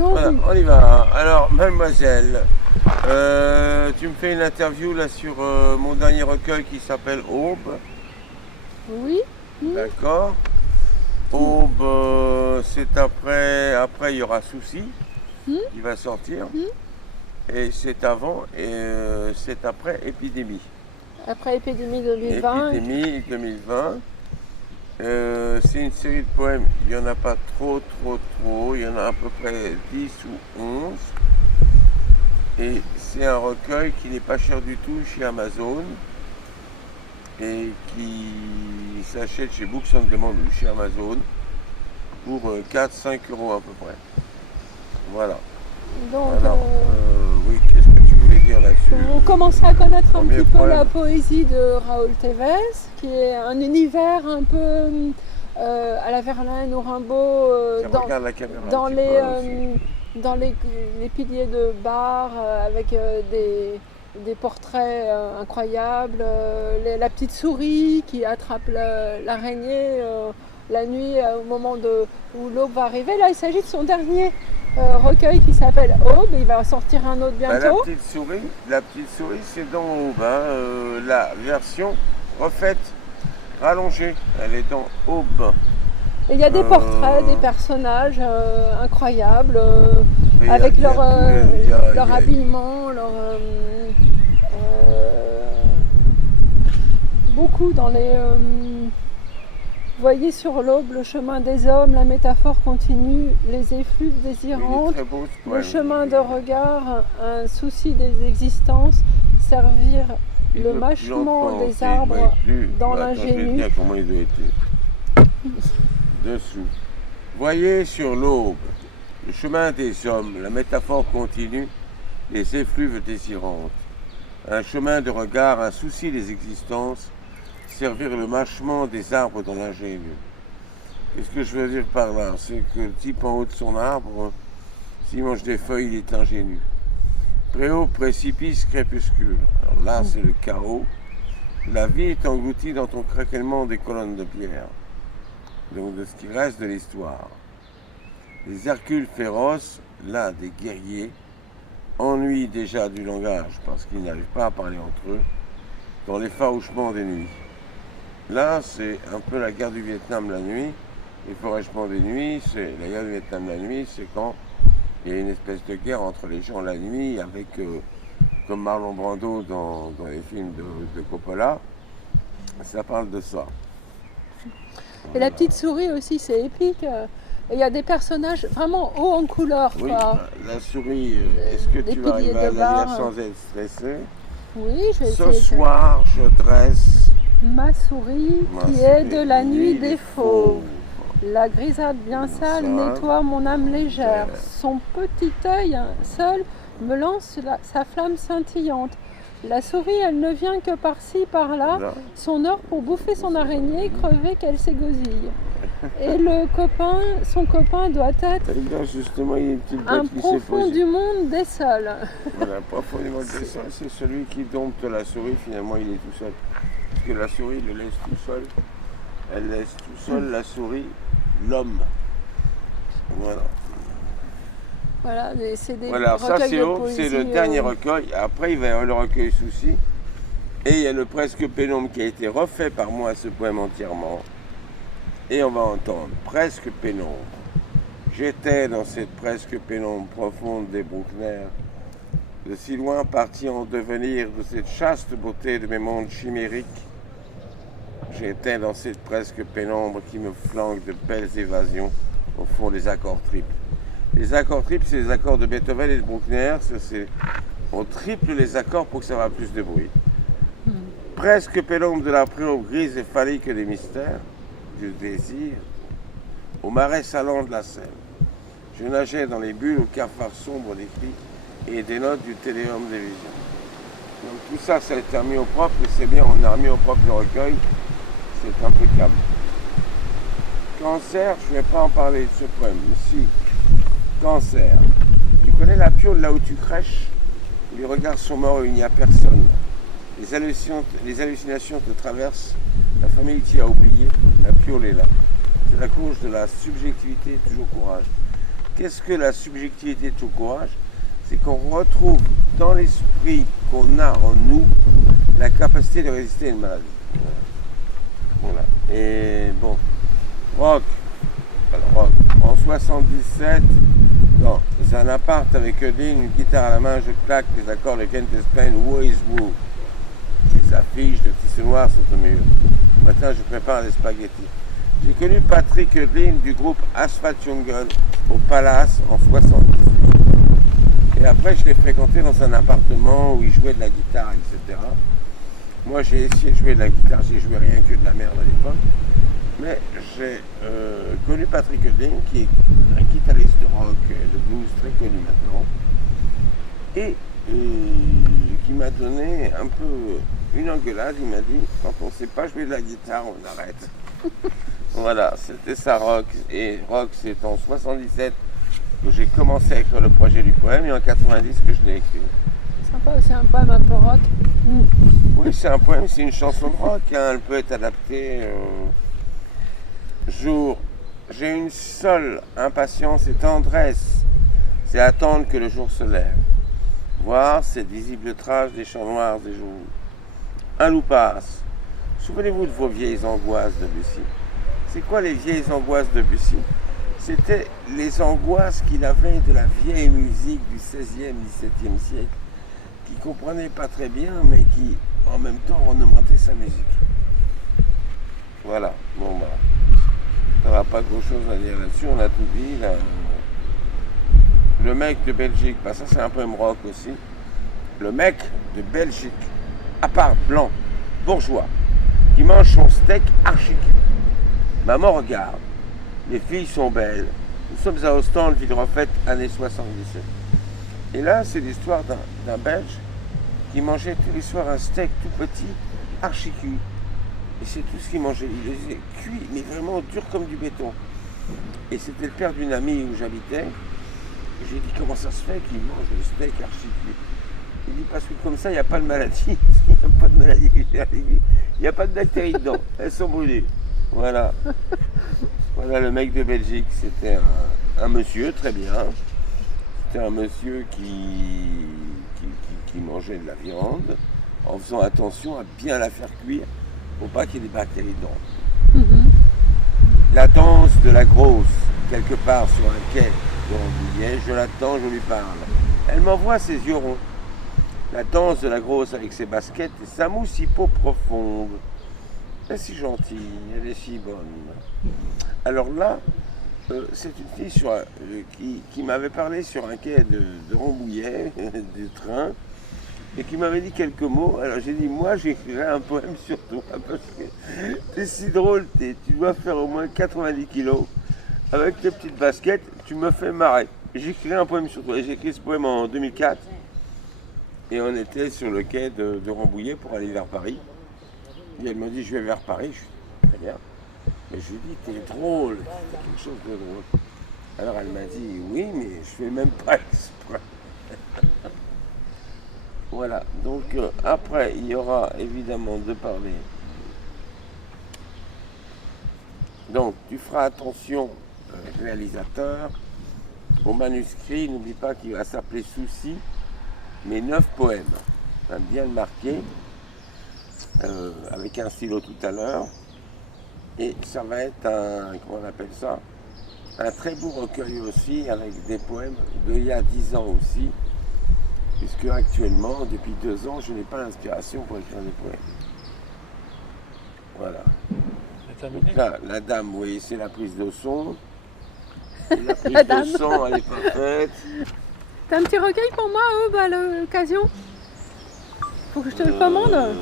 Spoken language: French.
Donc, Voilà, on y va. Alors, mademoiselle, tu me fais une interview là sur mon dernier recueil qui s'appelle Aube. oui. D'accord. Aube, c'est après. Après, il y aura Souci qui va sortir. Et c'est avant et c'est après Épidémie. Après Épidémie 2020. Épidémie 2020. C'est une série de poèmes, il n'y en a pas trop, il y en a à peu près 10 ou 11. Et c'est un recueil qui n'est pas cher du tout chez Amazon et qui s'achète chez Books on Demand ou chez Amazon pour 4-5 euros à peu près. Voilà. Donc, Alors, oui, qu'est-ce que tu voulais dire là-dessus? on commence à connaître un Premier petit peu poème. la poésie de Raoul Tevez, qui est un univers un peu à la Verlaine ou Rimbaud, Regarde la caméra, dans tu les, peux aussi. dans les piliers de bar, avec des portraits incroyables, la petite souris qui attrape l'araignée la nuit au moment où l'aube va arriver. Là, il s'agit de son dernier recueil qui s'appelle Aube. Il va sortir un autre Bah, bientôt. la petite souris, c'est dans Aube, hein, la version refaite, rallongée. Elle est dans Aube. Et il y a des portraits, des personnages incroyables, Mais il y a- avec il y a leur, tout, il y a- leur il y a- habillement, beaucoup dans les... vous voyez sur l'aube le chemin des hommes, la métaphore continue, les effluves il est désirantes, très beau, ce le poème. chemin de regard, un souci des existences, servir Il le veut mâchement plus des entendre, il arbres doit être plus. dans Attends, je vais te l'ingénu. dire comment il doit être. Dessous. Voyez sur l'aube, le chemin des hommes, la métaphore continue, les effluves désirantes. Un chemin de regard, un souci des existences, servir le mâchement des arbres dans l'ingénu. Qu'est-ce que je veux dire par là? C'est que le type en haut de son arbre, s'il mange des feuilles, il est ingénu. Préau, précipice, crépuscule. Alors là, c'est le chaos. La vie est engloutie dans ton craquellement des colonnes de pierre. Donc de ce qui reste de l'histoire. Les Hercules féroces, là des guerriers, ennuient déjà du langage parce qu'ils n'arrivent pas à parler entre eux dans l'effarouchement des nuits. Là, c'est un peu la guerre du Vietnam la nuit. L'effarouchement des nuits, c'est la guerre du Vietnam la nuit, c'est quand il y a une espèce de guerre entre les gens la nuit avec, comme Marlon Brando dans les films de Coppola, ça parle de ça. Et la petite souris aussi, c'est épique. Il y a des personnages vraiment hauts en couleur. Oui, Quoi. la souris, est-ce que des tu vas piliers arriver à de la lire bar. sans être stressé? Oui, je vais Ce essayer. soir, je dresse Ma souris ma qui est souris de la nuit des fauves. fauves. La grisâtre bien sale sale, nettoie mon âme légère. légère. Son petit œil seul me lance sa flamme scintillante. La souris, elle ne vient que par-ci, par-là. Là, Son heure pour bouffer son araignée, crever qu'elle s'égosille. Et son copain doit être et là, justement, il y a une petite un boîte qui s'est profond posée. du monde des sols. Voilà, profondément dessin, c'est celui qui dompte la souris, finalement, il est tout seul. Parce que la souris le laisse tout seul. Elle laisse tout seul la souris, l'homme. Voilà. Voilà, c'est des Voilà, ça recueils c'est de Aube, c'est le poésie, dernier recueil. Après, il va y avoir le recueil Souci. Et il y a le Presque Pénombre qui a été refait par moi, ce poème entièrement. Et on va entendre Presque Pénombre. J'étais dans cette presque pénombre profonde des Bruckner, de si loin parti en devenir de cette chaste beauté de mes mondes chimériques. J'étais dans cette presque pénombre qui me flanque de belles évasions au fond des accords triples. Les accords triples, c'est les accords de Beethoven et de Bruckner. On triple les accords pour que ça fasse plus de bruit. Presque pénombre de la préaube grise et phallique des mystères, du désir, au marais salant de la Seine. Je nageais dans les bulles au cafard sombre des cris et des notes du téléum des visions. Donc tout ça, ça a été remis au propre, et c'est bien, on a remis au propre le recueil, c'est impeccable. Cancer, je ne vais pas en parler de ce poème, mais si, Cancer. Tu connais la piole là où tu crèches, où les regards sont morts et il n'y a personne. Les hallucinations te traversent, la famille t'y a oublié, la piole est là. C'est la cause de la subjectivité, toujours courage. qu'est-ce que la subjectivité de tout courage? C'est qu'on retrouve dans l'esprit qu'on a en nous la capacité de résister à une maladie. Voilà. Et bon, rock, en 77, dans un appart avec Eudine, une guitare à la main, je claque les accords de Kent Spain, Wo is Woo. Les affiches de tissu noir sont au mur. Le matin, je prépare des spaghettis. J'ai connu Patrick Eudine du groupe Asphalt Jungle au Palace en 78. Et après, je l'ai fréquenté dans un appartement où il jouait de la guitare, etc. Moi, j'ai essayé de jouer de la guitare, j'ai joué rien que de la merde à l'époque. Mais j'ai connu Patrick Eudine, qui est un guitariste de rock, de blues très connu maintenant, et qui m'a donné un peu une engueulade. Il m'a dit, quand on ne sait pas jouer de la guitare, on arrête. Voilà, c'était ça, rock. Et rock, c'est en 77 que j'ai commencé à écrire le projet du poème, et en 90 que je l'ai écrit. Sympa aussi, un poème un peu rock. Oui, c'est un poème, c'est une chanson de rock, hein, elle peut être adaptée. J'ai une seule impatience et tendresse, c'est attendre que le jour se lève. Voir cette visible trace des champs noirs des jours. Un loup passe. Souvenez-vous de vos vieilles angoisses de Debussy. C'est quoi les vieilles angoisses de Debussy? C'était les angoisses qu'il avait de la vieille musique du 16e, 17e siècle, qu'il ne comprenait pas très bien, mais qui, en même temps, ornementait sa musique. Voilà, bon bah, il n'y aura pas grand-chose à dire là-dessus, on a tout dit. Là. Le mec de Belgique, bah ça c'est un poème rock aussi. Le mec de Belgique, à part blanc, bourgeois, qui mange son steak archi cuit. Maman regarde, les filles sont belles. Nous sommes à Ostende, ville refaite, années 77. Et là, c'est l'histoire d'un Belge qui mangeait tous les soirs un steak tout petit, archi cuit. Et c'est tout ce qu'il mangeait. Il les cuit, mais vraiment dur comme du béton. Et c'était le père d'une amie où j'habitais. J'ai dit, comment ça se fait qu'il mange le steak archi cuit? Il dit, parce que comme ça, il n'y a pas de maladie. Il n'y a pas de maladie. Il n'y a pas de bactéries dedans. Elles sont brûlées. Voilà. Voilà le mec de Belgique. C'était un monsieur, très bien. C'était un monsieur qui mangeait de la viande en faisant attention à bien la faire cuire pour pas qu'il y ait des bactéries dedans. La danse de la grosse, quelque part sur un quai de Rambouillet, je l'attends, je lui parle. Elle m'envoie ses yeux ronds. La danse de la grosse avec ses baskets et sa mousse hypo profonde. Elle est si gentille, elle est si bonne. Alors là, c'est une fille qui m'avait parlé sur un quai de Rambouillet, du train, et qui m'avait dit quelques mots. Alors j'ai dit, moi j'écrirai un poème sur toi, parce que t'es si drôle, tu dois faire au moins 90 kilos. Avec tes petites baskets, tu me fais marrer. J'écrirai un poème sur toi. Et j'ai écrit ce poème en 2004. Et on était sur le quai de Rambouillet pour aller vers Paris. Et elle m'a dit, je vais vers Paris. Je suis très bien. Mais je lui ai dit, t'es drôle, t'as quelque chose de drôle. Alors elle m'a dit, oui, mais je fais même pas exprès. Voilà, donc après, il y aura évidemment de parler. Donc, tu feras attention, réalisateur, au manuscrit, n'oublie pas qu'il va s'appeler Souci, mais 9 poèmes. On va bien le marquer, avec un stylo tout à l'heure. Et ça va être un, comment on appelle ça, un très beau recueil aussi, avec des poèmes d'il y a 10 ans aussi, puisque actuellement, depuis 2 ans, je n'ai pas l'inspiration pour écrire des poèmes. Voilà. Donc là, la dame, oui, c'est la prise de son. Et la prise de son, elle est parfaite. T'as un petit recueil pour moi, à l'occasion? Faut que je te le commande?